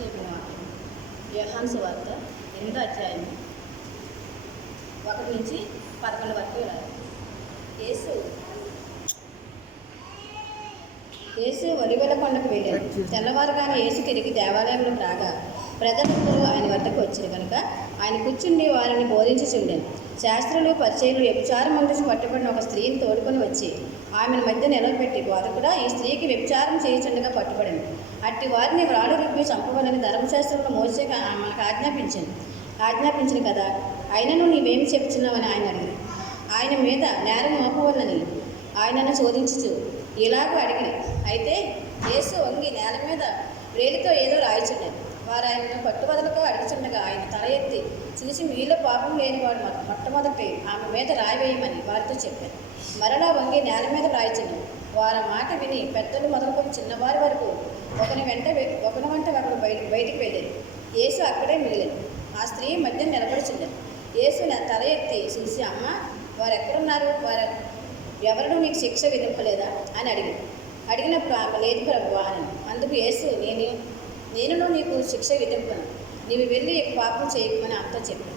చెప్పిన వాక్యం యోహాను సువార్త 8వ అధ్యాయం 1 నుంచి 11 వరకు రాదు. యేసు ఒలివల కొండకు వెళ్ళాడు. తెల్లవారుగానే యేసు తిరిగి దేవాలయంలోకి రాగా ప్రజలందరూ ఆయన వద్దకు వచ్చారు కనుక ఆయన కూర్చుండి వారిని బోధించుచుండెను. శాస్త్రులు పరిచయులు వ్యభిచారం మందిసి పట్టుబడిన ఒక స్త్రీని తోడుకొని వచ్చి ఆమెను మధ్య నిలవబెట్టి, బోధకుడా, ఈ స్త్రీకి వ్యభిచారం చేయుచుండగా పట్టుబడింది. అట్టి వారిని వ్రాళ్ళు రుబ్బి చంపవలని ధర్మశాస్త్రంలో మోసే మనకు ఆజ్ఞాపించింది కదా, అయినను నీవేమి చెప్తున్నావని ఆయన అడిగింది. ఆయన మీద నేరం మోపవలని ఆయనను శోధించుచు ఇలాగూ అడిగిరి. అయితే యేసు వంగి నేల మీద వేలితో ఏదో రాయిచుండేది. వారు ఆయనను పట్టువదలకు అడుగుచుండగా ఆయన తల ఎత్తి చూసి, మీలో పాపం లేనివాడు మొట్టమొదటి ఆమె మీద రాయి వేయమని వారితో చెప్పారు. మరలా వంగి నేల మీద రాయిచుండేది. వారి మాట విని పెద్దలు మొదలుకొని చిన్నవారి వరకు ఒకని వెంట ఒకడు బయటికి వెళ్ళారు. యేసు అక్కడే మిగిలేదు. ఆ స్త్రీ మధ్య నిలబడుచుండేది. యేసు తల ఎత్తి చూసి, అమ్మ, వారు ఎక్కడున్నారు? వారు ఎవరినూ నీకు శిక్ష విధింపలేదా అని అడిగినప్పుడు ఆమె, లేదు ప్రభువా అని. అందుకు యేసు, నేను నీకు శిక్ష విధింపను, నీవు వెళ్ళి పాపం చేయకమని అంతా చెప్పాను.